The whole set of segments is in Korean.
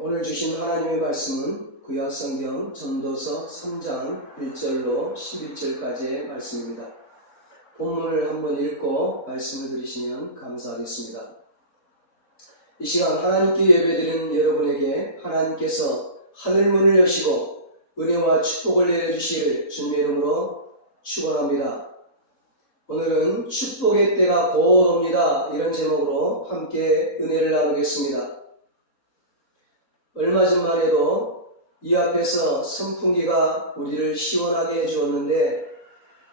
오늘 주신 하나님의 말씀은 구약성경 전도서 3장 1절로 11절까지의 말씀입니다. 본문을 한번 읽고 말씀을 들으시면 감사하겠습니다. 이 시간 하나님께 예배드리는 여러분에게 하나님께서 하늘문을 여시고 은혜와 축복을 내려주시기를 주님의 이름으로 축원합니다. 오늘은 축복의 때가 곧 옵니다. 이런 제목으로 함께 은혜를 나누겠습니다. 얼마 전만 해도 이 앞에서 선풍기가 우리를 시원하게 해주었는데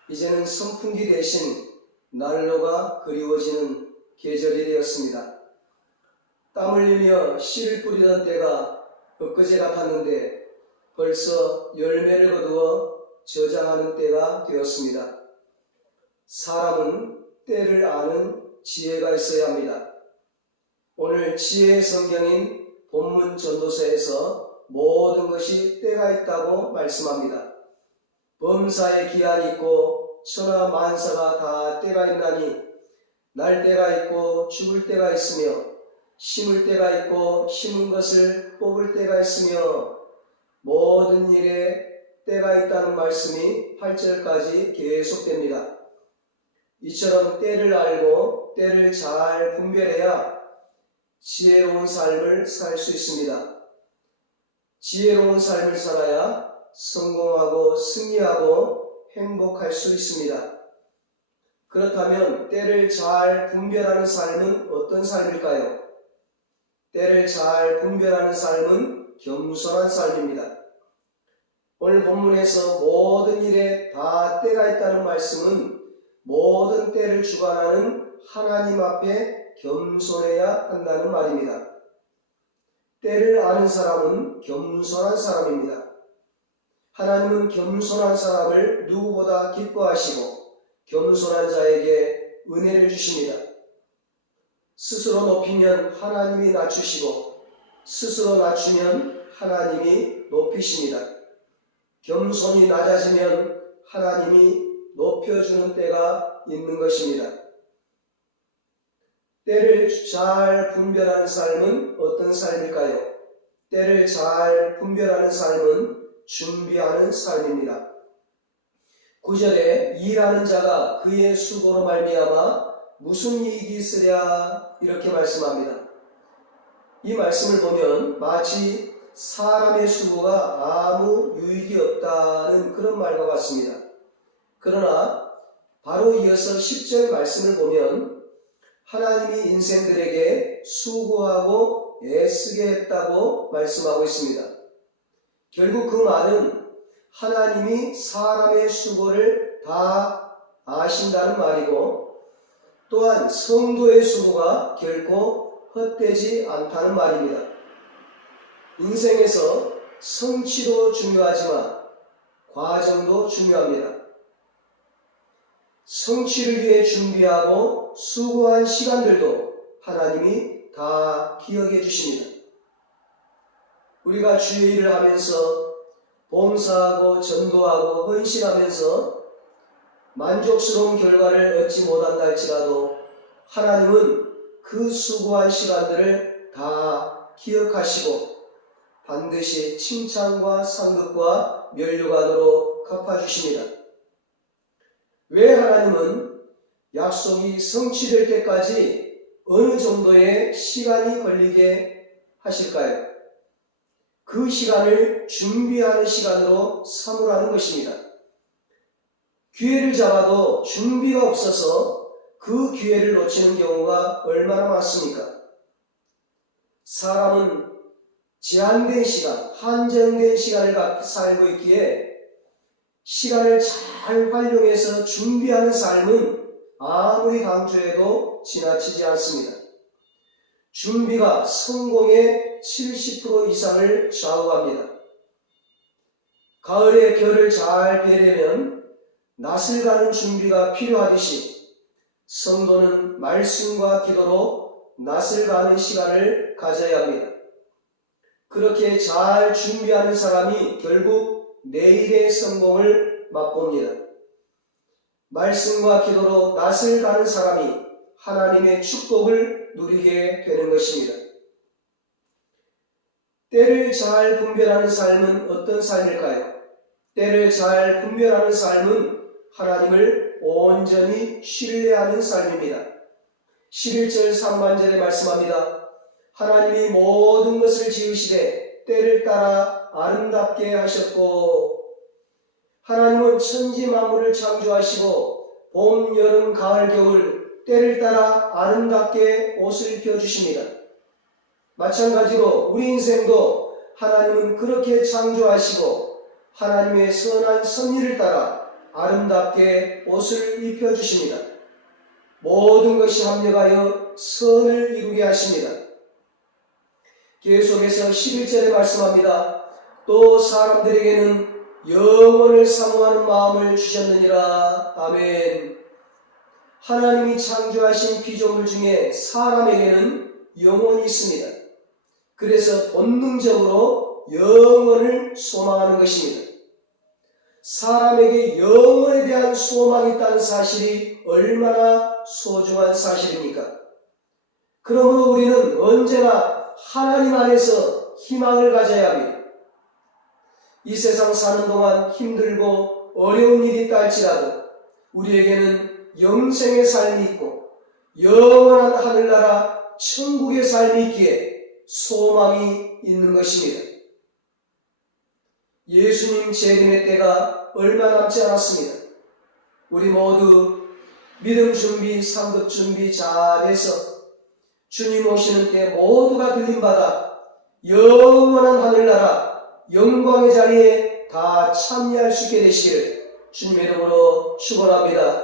이제는 선풍기 대신 난로가 그리워지는 계절이 되었습니다. 땀 흘리며 씨를 뿌리던 때가 엊그제 같았는데 벌써 열매를 거두어 저장하는 때가 되었습니다. 사람은 때를 아는 지혜가 있어야 합니다. 오늘 지혜의 성경인 본문 전도서에서 모든 것이 때가 있다고 말씀합니다. 범사에 기한이 있고 천하 만사가 다 때가 있나니 날 때가 있고 죽을 때가 있으며 심을 때가 있고 심은 것을 뽑을 때가 있으며 모든 일에 때가 있다는 말씀이 8절까지 계속됩니다. 이처럼 때를 알고 때를 잘 분별해야 지혜로운 삶을 살 수 있습니다. 지혜로운 삶을 살아야 성공하고 승리하고 행복할 수 있습니다. 그렇다면 때를 잘 분별하는 삶은 어떤 삶일까요? 때를 잘 분별하는 삶은 겸손한 삶입니다. 오늘 본문에서 모든 일에 다 때가 있다는 말씀은 모든 때를 주관하는 하나님 앞에 겸손해야 한다는 말입니다. 때를 아는 사람은 겸손한 사람입니다. 하나님은 겸손한 사람을 누구보다 기뻐하시고 겸손한 자에게 은혜를 주십니다. 스스로 높이면 하나님이 낮추시고 스스로 낮추면 하나님이 높이십니다. 겸손이 낮아지면 하나님이 높여주는 때가 있는 것입니다. 때를 잘 분별하는 삶은 어떤 삶일까요? 때를 잘 분별하는 삶은 준비하는 삶입니다. 9절에 일하는 자가 그의 수고로 말미암아 무슨 이익이 있으랴 이렇게 말씀합니다. 이 말씀을 보면 마치 사람의 수고가 아무 유익이 없다는 그런 말과 같습니다. 그러나 바로 이어서 10절 말씀을 보면 하나님이 인생들에게 수고하고 애쓰게 했다고 말씀하고 있습니다. 결국 그 말은 하나님이 사람의 수고를 다 아신다는 말이고 또한 성도의 수고가 결코 헛되지 않다는 말입니다. 인생에서 성취도 중요하지만 과정도 중요합니다. 성취를 위해 준비하고 수고한 시간들도 하나님이 다 기억해 주십니다. 우리가 주의 일을 하면서 봉사하고 전도하고 헌신하면서 만족스러운 결과를 얻지 못한다 할지라도 하나님은 그 수고한 시간들을 다 기억하시고 반드시 칭찬과 상급과 면류관으로 갚아주십니다. 왜 하나님은 약속이 성취될 때까지 어느 정도의 시간이 걸리게 하실까요? 그 시간을 준비하는 시간으로 삼으라는 것입니다. 기회를 잡아도 준비가 없어서 그 기회를 놓치는 경우가 얼마나 많습니까? 사람은 제한된 시간, 한정된 시간을 살고 있기에 시간을 잘 활용해서 준비하는 삶은 아무리 강조해도 지나치지 않습니다. 준비가 성공의 70% 이상을 좌우합니다. 가을에 겨를 잘 베려면 낯을 가는 준비가 필요하듯이 성도는 말씀과 기도로 낯을 가는 시간을 가져야 합니다. 그렇게 잘 준비하는 사람이 결국 내일의 성공을 맛봅니다. 말씀과 기도로 낯을 가는 사람이 하나님의 축복을 누리게 되는 것입니다. 때를 잘 분별하는 삶은 어떤 삶일까요? 때를 잘 분별하는 삶은 하나님을 온전히 신뢰하는 삶입니다. 11절 상반절에 말씀합니다. 하나님이 모든 것을 지으시되 때를 따라 아름답게 하셨고, 하나님은 천지 만물을 창조하시고 봄, 여름, 가을, 겨울 때를 따라 아름답게 옷을 입혀주십니다. 마찬가지로 우리 인생도 하나님은 그렇게 창조하시고 하나님의 선한 섭리를 따라 아름답게 옷을 입혀주십니다. 모든 것이 합력하여 선을 이루게 하십니다. 계속해서 11절에 말씀합니다. 또 사람들에게는 영원을 사모하는 마음을 주셨느니라. 아멘. 하나님이 창조하신 피조물 중에 사람에게는 영혼이 있습니다. 그래서 본능적으로 영원을 소망하는 것입니다. 사람에게 영원에 대한 소망이 있다는 사실이 얼마나 소중한 사실입니까? 그러므로 우리는 언제나 하나님 안에서 희망을 가져야 합니다. 이 세상 사는 동안 힘들고 어려운 일이 있다 할지라도 우리에게는 영생의 삶이 있고 영원한 하늘나라 천국의 삶이 있기에 소망이 있는 것입니다. 예수님 재림의 때가 얼마 남지 않았습니다. 우리 모두 믿음 준비, 상급 준비 잘해서 주님 오시는 때 모두가 들림받아 영원한 하늘나라 영광의 자리에 다 참여할 수 있게 되시기를 주님의 이름으로 축원합니다.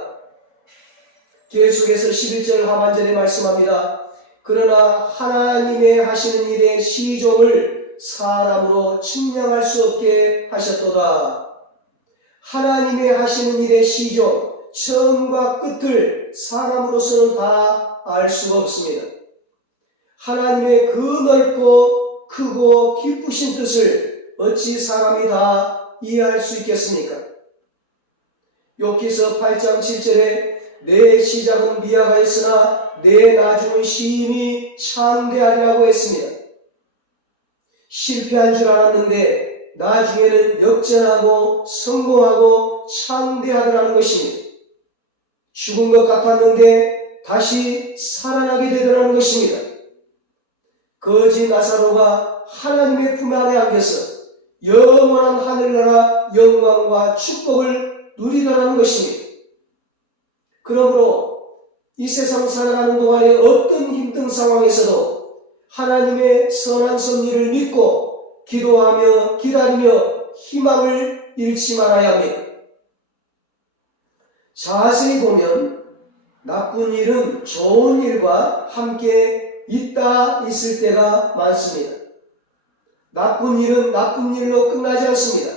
계속해서 11절 하반절에 말씀합니다. 그러나 하나님의 하시는 일의 시종을 사람으로 측량할 수 없게 하셨도다. 하나님의 하시는 일의 시종, 처음과 끝을 사람으로서는 다 알 수가 없습니다. 하나님의 그 넓고 크고 기쁘신 뜻을 어찌 사람이 다 이해할 수 있겠습니까? 욥기서 8장 7절에 내 시작은 미약하였으나 내 나중은 심히 창대하리라고 했습니다. 실패한 줄 알았는데 나중에는 역전하고 성공하고 창대하더라는 것입니다. 죽은 것 같았는데 다시 살아나게 되더라는 것입니다. 거지 나사로가 하나님의 품 안에 안겨서 영원한 하늘나라 영광과 축복을 누리더라는 것입니다. 그러므로 이 세상 살아가는 동안에 어떤 힘든 상황에서도 하나님의 선한 섭리를 믿고 기도하며 기다리며 희망을 잃지 말아야 합니다. 자세히 보면 나쁜 일은 좋은 일과 함께 있을 때가 많습니다. 나쁜 일은 나쁜 일로 끝나지 않습니다.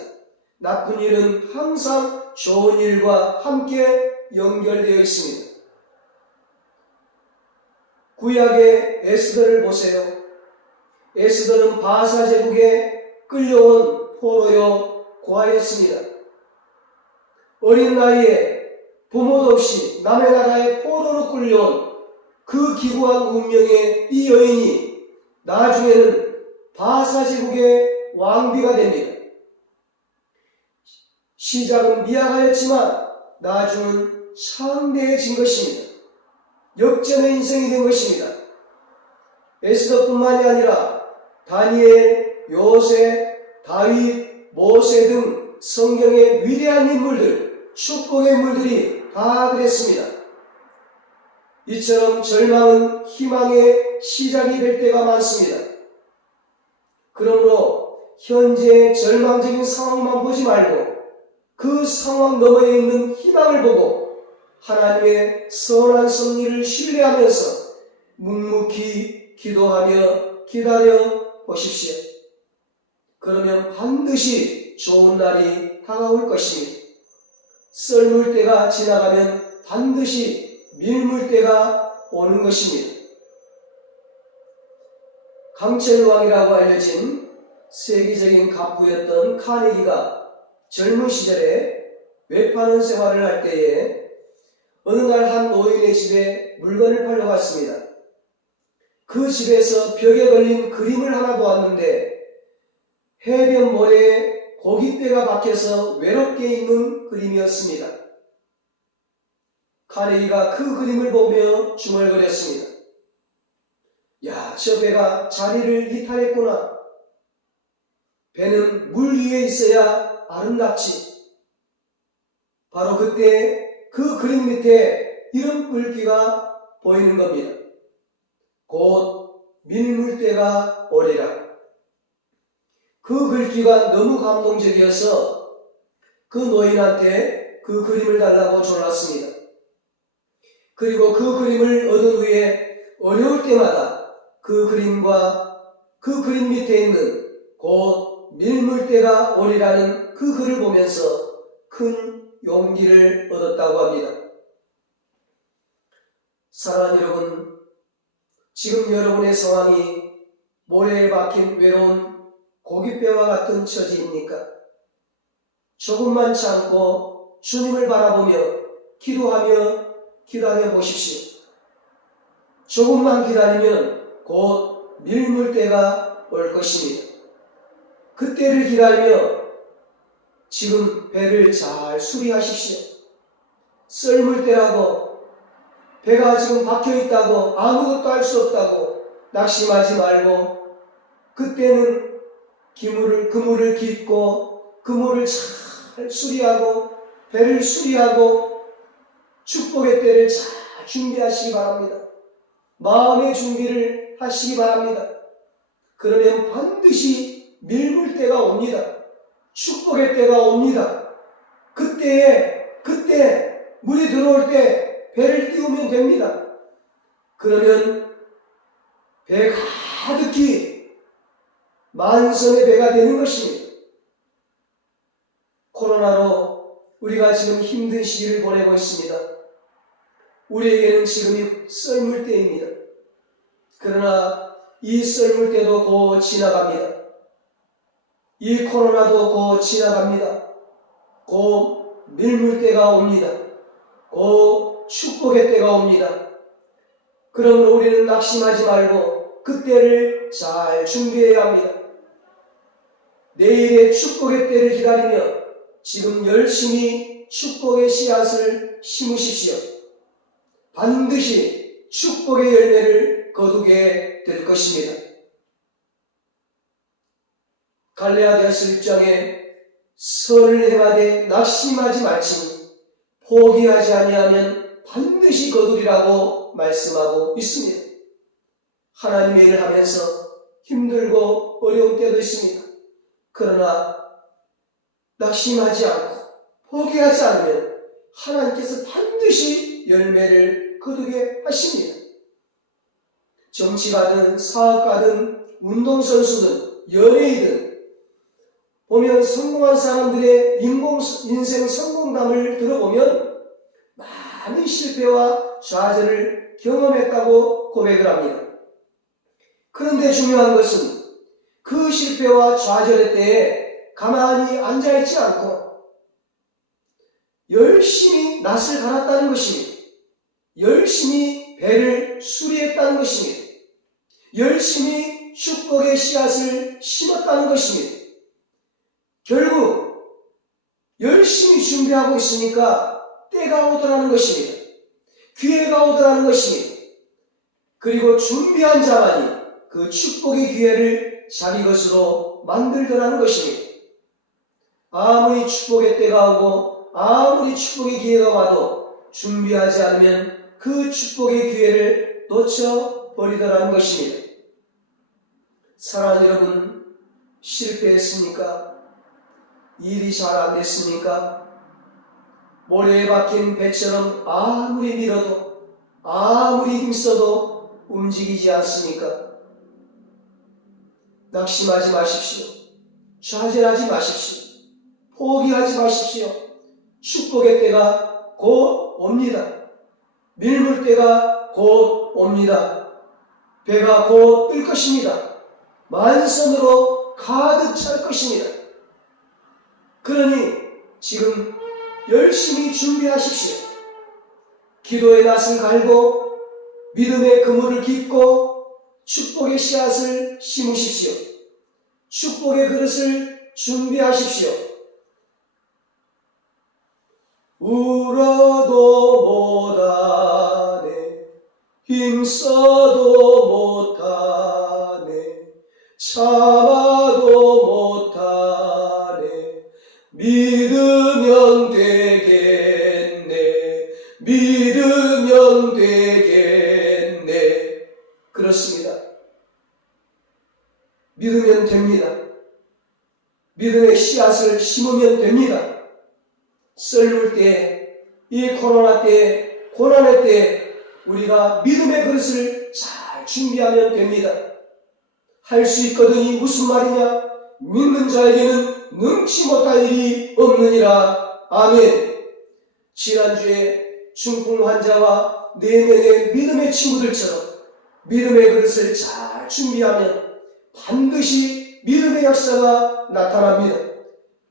나쁜 일은 항상 좋은 일과 함께 연결되어 있습니다. 구약의 에스더를 보세요. 에스더는 바사 제국에 끌려온 포로요 고아였습니다. 어린 나이에 부모도 없이 남의 나라에 포로로 끌려온 그 기구한 운명의 이 여인이 나중에는 바사 제국의 왕비가 됩니다. 시작은 미약하였지만 나중은 창대해진 것입니다. 역전의 인생이 된 것입니다. 에스더뿐만이 아니라 다니엘, 요셉, 다윗, 모세 등 성경의 위대한 인물들, 축복의 인물들이 다 그랬습니다. 이처럼 절망은 희망의 시작이 될 때가 많습니다. 그러므로 현재의 절망적인 상황만 보지 말고 그 상황 너머에 있는 희망을 보고 하나님의 선한 섭리를 신뢰하면서 묵묵히 기도하며 기다려 보십시오. 그러면 반드시 좋은 날이 다가올 것입니다. 썰물 때가 지나가면 반드시 밀물 때가 오는 것입니다. 강철왕이라고 알려진 세계적인 갑부였던 카네기가 젊은 시절에 외파는 생활을 할 때에 어느 날 한 노인의 집에 물건을 팔러 갔습니다. 그 집에서 벽에 걸린 그림을 하나 보았는데 해변 모래에 고깃배가 박혀서 외롭게 있는 그림이었습니다. 카네기가 그 그림을 보며 중얼거렸습니다. 야, 저 배가 자리를 이탈했구나. 배는 물 위에 있어야 아름답지. 바로 그때 그 그림 밑에 이런 글귀가 보이는 겁니다. 곧 밀물대가 오리라. 그 글귀가 너무 감동적이어서 그 노인한테 그 그림을 달라고 졸랐습니다. 그리고 그 그림을 얻은 후에 어려울 때마다 그 그림과 그 그림 밑에 있는 곧 밀물대가 오리라는 그 글을 보면서 큰 용기를 얻었다고 합니다. 사랑하는 여러분, 지금 여러분의 상황이 모래에 박힌 외로운 고깃배와 같은 처지입니까? 조금만 참고 주님을 바라보며 기도하며 기다려 보십시오. 조금만 기다리면 곧 밀물대가 올 것입니다. 그때를 기다리며 지금 배를 잘 수리하십시오. 썰물 때라고 배가 지금 박혀있다고 아무것도 할 수 없다고 낙심하지 말고 그때는 그물을 깃고 그물을 잘 수리하고 배를 수리하고 축복의 때를 잘 준비하시기 바랍니다. 마음의 준비를 하시기 바랍니다. 그러면 반드시 밀물 때가 옵니다. 축복의 때가 옵니다. 그때 물이 들어올 때 배를 띄우면 됩니다. 그러면 배 가득히 만선의 배가 되는 것입니다. 코로나로 우리가 지금 힘든 시기를 보내고 있습니다. 우리에게는 지금이 썰물 때입니다. 그러나 이 썰물 때도 곧 지나갑니다. 이 코로나도 곧 지나갑니다. 곧 밀물 때가 옵니다. 곧 축복의 때가 옵니다. 그러면 우리는 낙심하지 말고 그때를 잘 준비해야 합니다. 내일의 축복의 때를 기다리며 지금 열심히 축복의 씨앗을 심으십시오. 반드시 축복의 열매를 거두게 될 것입니다. 갈레아디아서 6장에 선을 행하되 낙심하지 말지니 포기하지 아니하면 반드시 거두리라고 말씀하고 있습니다. 하나님의 일을 하면서 힘들고 어려운 때도 있습니다. 그러나 낙심하지 않고 포기하지 않으면 하나님께서 반드시 열매를 거두게 하십니다. 정치가든 사업가든 운동선수든 연예인이든 보면 성공한 사람들의 인생 성공담을 들어보면 많은 실패와 좌절을 경험했다고 고백을 합니다. 그런데 중요한 것은 그 실패와 좌절의 때에 가만히 앉아있지 않고 열심히 낫을 갈았다는 것입니다. 열심히 배를 수리했다는 것입니다. 열심히 축복의 씨앗을 심었다는 것입니다. 결국 열심히 준비하고 있으니까 때가 오더라는 것입니다. 기회가 오더라는 것입니다. 그리고 준비한 자만이 그 축복의 기회를 자기 것으로 만들더라는 것입니다. 아무리 축복의 때가 오고 아무리 축복의 기회가 와도 준비하지 않으면 그 축복의 기회를 놓쳐버리더라는 것입니다. 사랑하는 여러분, 실패했습니까? 일이 잘 안 됐습니까? 모래에 박힌 배처럼 아무리 밀어도 아무리 힘써도 움직이지 않습니까? 낙심하지 마십시오. 좌절하지 마십시오. 포기하지 마십시오. 축복의 때가 곧 옵니다. 밀물 때가 곧 옵니다. 배가 곧 뜰 것입니다. 만선으로 가득 찰 것입니다. 그러니 지금 열심히 준비하십시오. 기도의 낫을 갈고 믿음의 그물을 깃고 축복의 씨앗을 심으십시오. 축복의 그릇을 준비하십시오. 울어도 못하네, 힘써도 못하네, 참아도 못하네, 믿으면 되겠네, 믿으면 되겠네. 그렇습니다. 믿으면 됩니다. 믿음의 씨앗을 심으면 됩니다. 썰물 때, 이 코로나 때, 고난의 때 우리가 믿음의 그릇을 잘 준비하면 됩니다. 할 수 있거든이 무슨 말이냐? 믿는 자에게는 능치 못할 일이 없느니라. 아멘. 지난주에 중풍 환자와 4명의 믿음의 친구들처럼 믿음의 그릇을 잘 준비하면 반드시 믿음의 역사가 나타납니다.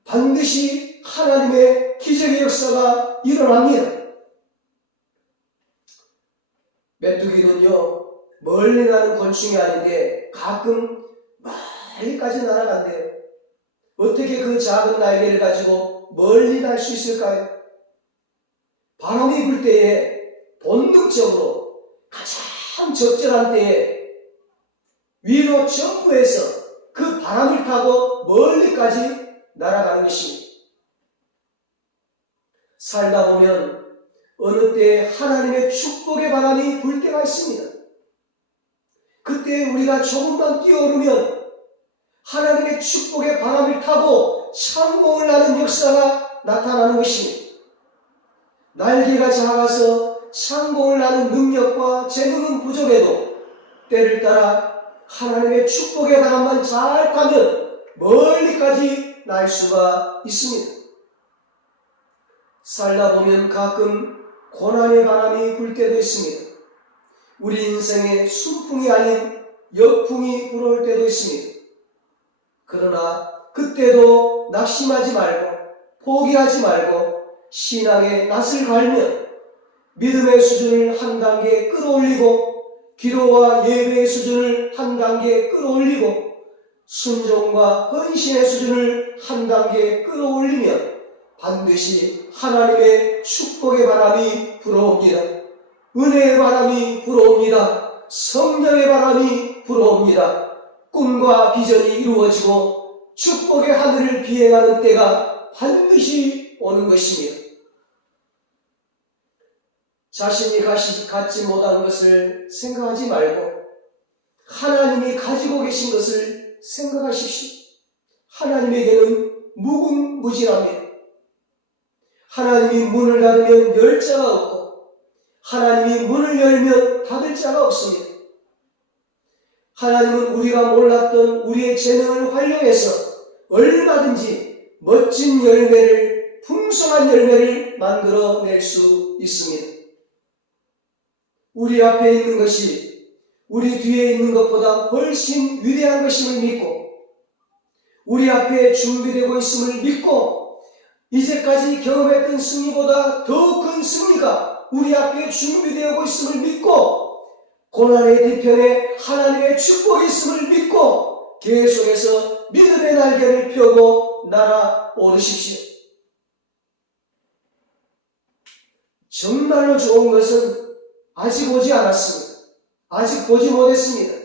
반드시 하나님의 기적의 역사가 일어납니다. 메뚜기는요, 멀리 나는 곤충이 아닌데 가끔 멀리까지 날아간대요. 어떻게 그 작은 날개를 가지고 멀리 날 수 있을까요? 바람이 불 때에 본능적으로 가장 적절한 때에 위로 점프해서 그 바람을 타고 멀리까지 날아가는 것입니다. 살다 보면 어느 때 하나님의 축복의 바람이 불 때가 있습니다. 그때 우리가 조금만 뛰어오르면 하나님의 축복의 바람을 타고 창공을 나는 역사가 나타나는 것입니다. 날개가 작아서 창공을 나는 능력과 재능은 부족해도 때를 따라 하나님의 축복의 바람만 잘 타면 멀리까지 날 수가 있습니다. 살다 보면 가끔 고난의 바람이 불 때도 있습니다. 우리 인생에 순풍이 아닌 역풍이 불어올 때도 있습니다. 그러나 그때도 낙심하지 말고 포기하지 말고 신앙의 낯을 갈며 믿음의 수준을 한 단계 끌어올리고 기도와 예배의 수준을 한 단계 끌어올리고 순종과 헌신의 수준을 한 단계 끌어올리면 반드시 하나님의 축복의 바람이 불어옵니다. 은혜의 바람이 불어옵니다. 성령의 바람이 불어옵니다. 꿈과 비전이 이루어지고 축복의 하늘을 비행하는 때가 반드시 오는 것입니다. 자신이 갖지 못한 것을 생각하지 말고 하나님이 가지고 계신 것을 생각하십시오. 하나님에게는 무궁무진합니다. 하나님이 문을 닫으면 열 자가 없고 하나님이 문을 열면 닫을 자가 없습니다. 하나님은 우리가 몰랐던 우리의 재능을 활용해서 얼마든지 멋진 열매를, 풍성한 열매를 만들어낼 수 있습니다. 우리 앞에 있는 것이 우리 뒤에 있는 것보다 훨씬 위대한 것임을 믿고 우리 앞에 준비되고 있음을 믿고 이제까지 경험했던 승리보다 더 큰 승리가 우리 앞에 준비되고 있음을 믿고 고난의 뒤편에 하나님의 축복이 있음을 믿고 계속해서 믿음의 날개를 펴고 날아오르십시오. 정말로 좋은 것은 아직 오지 않았습니다. 아직 보지 못했습니다.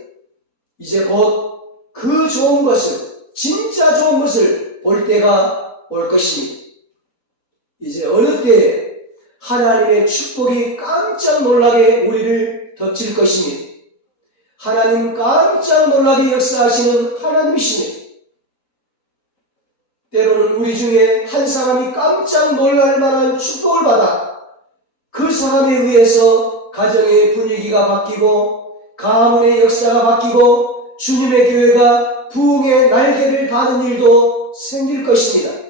이제 곧 그 좋은 것을, 진짜 좋은 것을 볼 때가 올 것입니다. 이제 어느 때에 하나님의 축복이 깜짝 놀라게 우리를 덮칠 것입니다. 하나님 깜짝 놀라게 역사하시는 하나님이십니다. 때로는 우리 중에 한 사람이 깜짝 놀랄 만한 축복을 받아 그 사람에 의해서 가정의 분위기가 바뀌고 가문의 역사가 바뀌고 주님의 교회가 부흥의 날개를 다는 일도 생길 것입니다.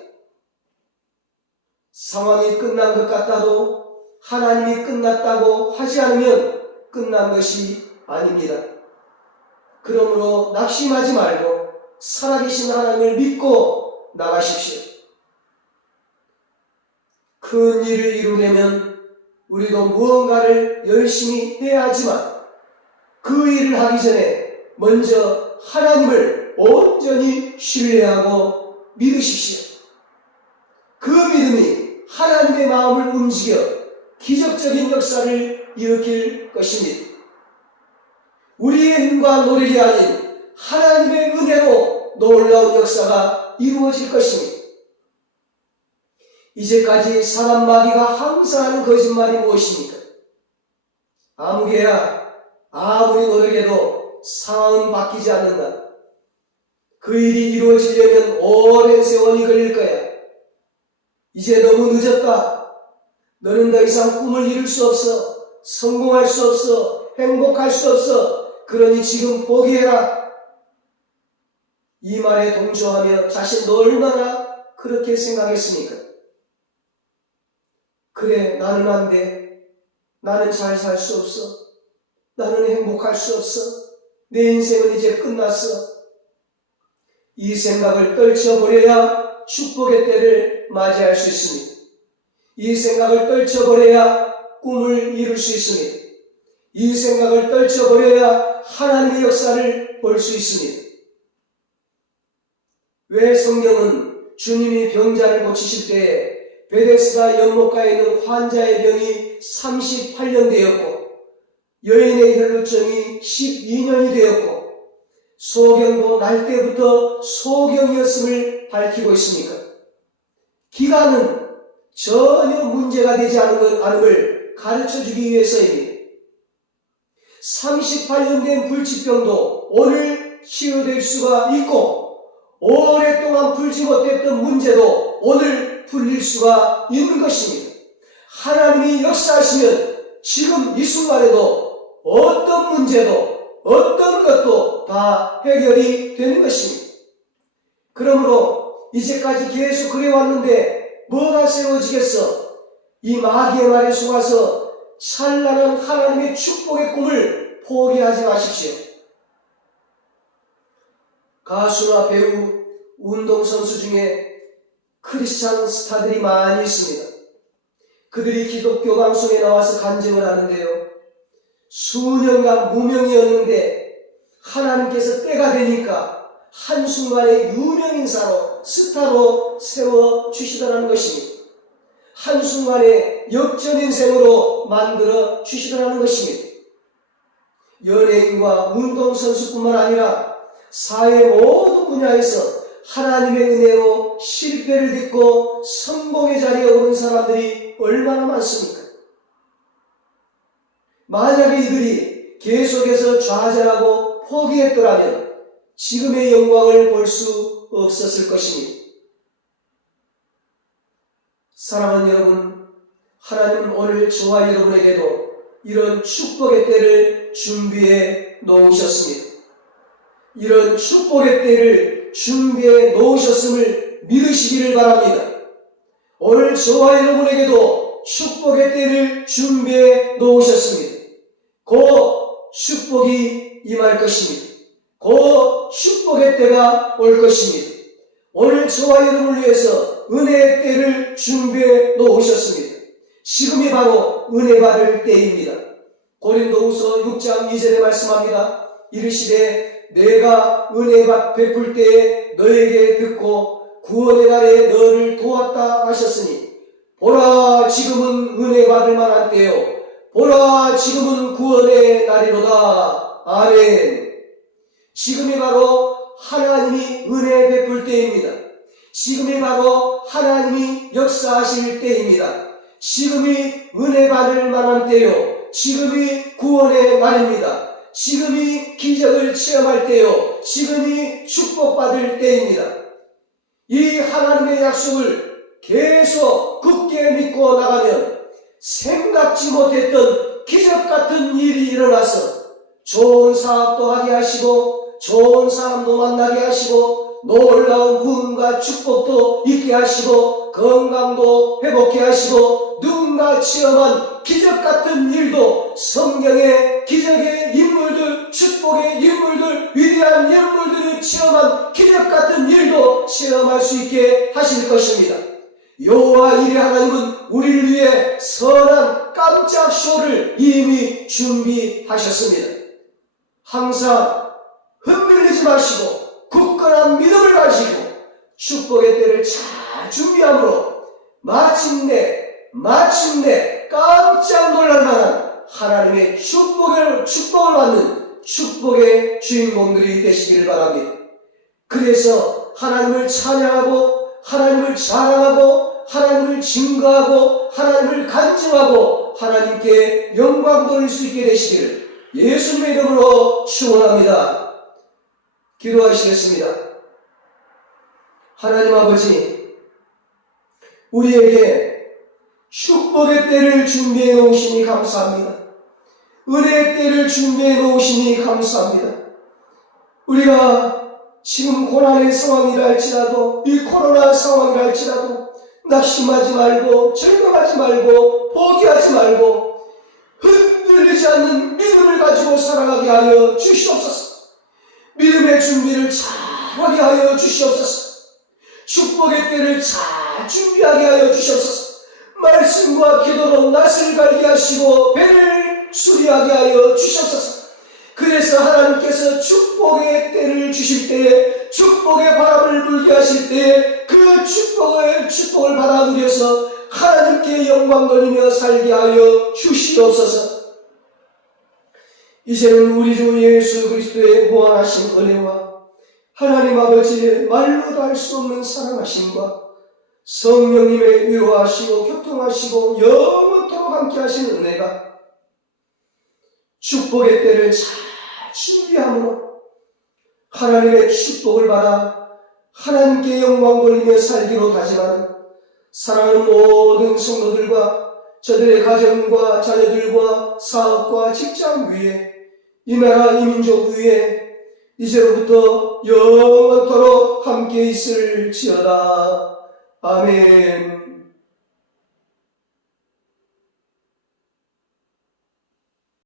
상황이 끝난 것 같아도 하나님이 끝났다고 하지 않으면 끝난 것이 아닙니다. 그러므로 낙심하지 말고 살아계신 하나님을 믿고 나가십시오. 큰 일을 이루려면 우리도 무언가를 열심히 해야 하지만 그 일을 하기 전에 먼저 하나님을 온전히 신뢰하고 믿으십시오. 그 믿음이 하나님의 마음을 움직여 기적적인 역사를 일으킬 것입니다. 우리의 힘과 노력이 아닌 하나님의 은혜로 놀라운 역사가 이루어질 것입니다. 이제까지 사람 마귀가 항상 하는 거짓말이 무엇입니까? 아무개야 아무리 노력해도 상황은 바뀌지 않는다. 그 일이 이루어지려면 오랜 세월이 걸릴 거야. 이제 너무 늦었다. 너는 더 이상 꿈을 이룰 수 없어. 성공할 수 없어. 행복할 수 없어. 그러니 지금 포기해라. 이 말에 동조하며 자신도 얼마나 그렇게 생각했습니까? 그래, 나는 안 돼. 나는 잘 살 수 없어. 나는 행복할 수 없어. 내 인생은 이제 끝났어. 이 생각을 떨쳐버려야 축복의 때를 맞이할 수 있습니다. 이 생각을 떨쳐버려야 꿈을 이룰 수 있습니다. 이 생각을 떨쳐버려야 하나님의 역사를 볼 수 있습니다. 왜 성경은 주님이 병자를 고치실 때에 베데스다 연못가에 있는 환자의 병이 38년 되었고 여인의 혈루증이 12년이 되었고 소경도 날 때부터 소경이었음을 밝히고 있습니까? 기간은 전혀 문제가 되지 않음을 가르쳐주기 위해서입니다. 38년 된 불치병도 오늘 치유될 수가 있고 오랫동안 풀지 못했던 문제도 오늘 풀릴 수가 있는 것입니다. 하나님이 역사하시면 지금 이 순간에도 어떤 문제도 어떤 것도 다 해결이 되는 것입니다. 그러므로 이제까지 계속 그래왔는데 뭐가 세워지겠어? 이 마귀의 말에 속아서 찬란한 하나님의 축복의 꿈을 포기하지 마십시오. 가수나 배우, 운동선수 중에 크리스찬 스타들이 많이 있습니다. 그들이 기독교 방송에 나와서 간증을 하는데요. 수년간 무명이었는데 하나님께서 때가 되니까 한순간에 유명인사로 스타로 세워주시더라는 것입니다. 한순간에 역전인생으로 만들어 주시더라는 것입니다. 연예인과 운동선수뿐만 아니라 사회 모든 분야에서 하나님의 은혜로 실패를 딛고 성공의 자리에 오른 사람들이 얼마나 많습니까? 만약에 이들이 계속해서 좌절하고 포기했더라면 지금의 영광을 볼 수 없었을 것입니다. 사랑하는 여러분, 하나님은 오늘 저와 여러분에게도 이런 축복의 때를 준비해 놓으셨습니다. 이런 축복의 때를 준비해 놓으셨음을 믿으시기를 바랍니다. 오늘 저와 여러분에게도 축복의 때를 준비해 놓으셨습니다. 곧 축복이 임할 것입니다. 곧 축복의 때가 올 것입니다. 오늘 저와 여러분을 위해서 은혜의 때를 준비해 놓으셨습니다. 지금이 바로 은혜 받을 때입니다. 고린도후서 6장 2절에 말씀합니다. 이르시되 내가 은혜 베풀 때에 너에게 듣고 구원의 날에 너를 도왔다 하셨으니 보라 지금은 은혜 받을 만한 때요 보라 지금은 구원의 날이로다. 아멘. 지금이 바로 하나님이 은혜 베풀 때입니다. 지금이 바로 하나님이 역사하실 때입니다. 지금이 은혜 받을 만한 때요 지금이 구원의 날입니다. 지금이 기적을 체험할 때요 지금이 축복받을 때입니다. 이 하나님의 약속을 계속 굳게 믿고 나가면 생각지 못했던 기적 같은 일이 일어나서 좋은 사업도 하게 하시고 좋은 사람도 만나게 하시고 놀라운 부흥과 축복도 있게 하시고 건강도 회복케 하시고 누군가 체험한 기적 같은 일도 성경의 기적의 인물들, 축복의 인물들, 위대한 인물들이 체험한 기적 같은 일도 체험할 수 있게 하실 것입니다. 여호와 이레 하나님은 우리를 위해 선한 깜짝 쇼를 이미 준비하셨습니다. 항상 흔들리지 마시고 충만한 믿음을 가지고 축복의 때를 잘 준비함으로 마침내 깜짝 놀랄 만한 하나님의 축복을 받는 축복의 주인공들이 되시기를 바랍니다. 그래서 하나님을 찬양하고 하나님을 자랑하고 하나님을 증거하고 하나님을 간증하고 하나님께 영광 돌릴 수 있게 되시기를 예수님의 이름으로 축원합니다. 기도하시겠습니다. 하나님 아버지, 우리에게 축복의 때를 준비해 놓으시니 감사합니다. 은혜의 때를 준비해 놓으시니 감사합니다. 우리가 지금 고난의 상황이라 할지라도, 이 코로나 상황이라 할지라도 낙심하지 말고 절망하지 말고 포기하지 말고 흔들리지 않는 믿음을 가지고 살아가게 하여 주시옵소서. 믿음의 준비를 잘하게 하여 주시옵소서. 축복의 때를 잘 준비하게 하여 주시옵소서. 말씀과 기도로 낯을 갈게 하시고 배를 수리하게 하여 주시옵소서. 그래서 하나님께서 축복의 때를 주실 때에, 축복의 바람을 불게 하실 때에 그 축복을 받아 누려서 하나님께 영광 돌리며 살게 하여 주시옵소서. 이제는 우리 주 예수 그리스도의 무한하신 은혜와 하나님 아버지의 말로도 할 수 없는 사랑하심과 성령님의 위로하시고 교통하시고 영원토록 함께 하시는 은혜가 축복의 때를 잘 준비함으로 하나님의 축복을 받아 하나님께 영광 돌리며 살기로 다짐하는 사랑하는 모든 성도들과 저들의 가정과 자녀들과 사업과 직장 위에, 이 나라 이 민족 위에 이제로부터 영원토록 함께 있을지어다. 아멘.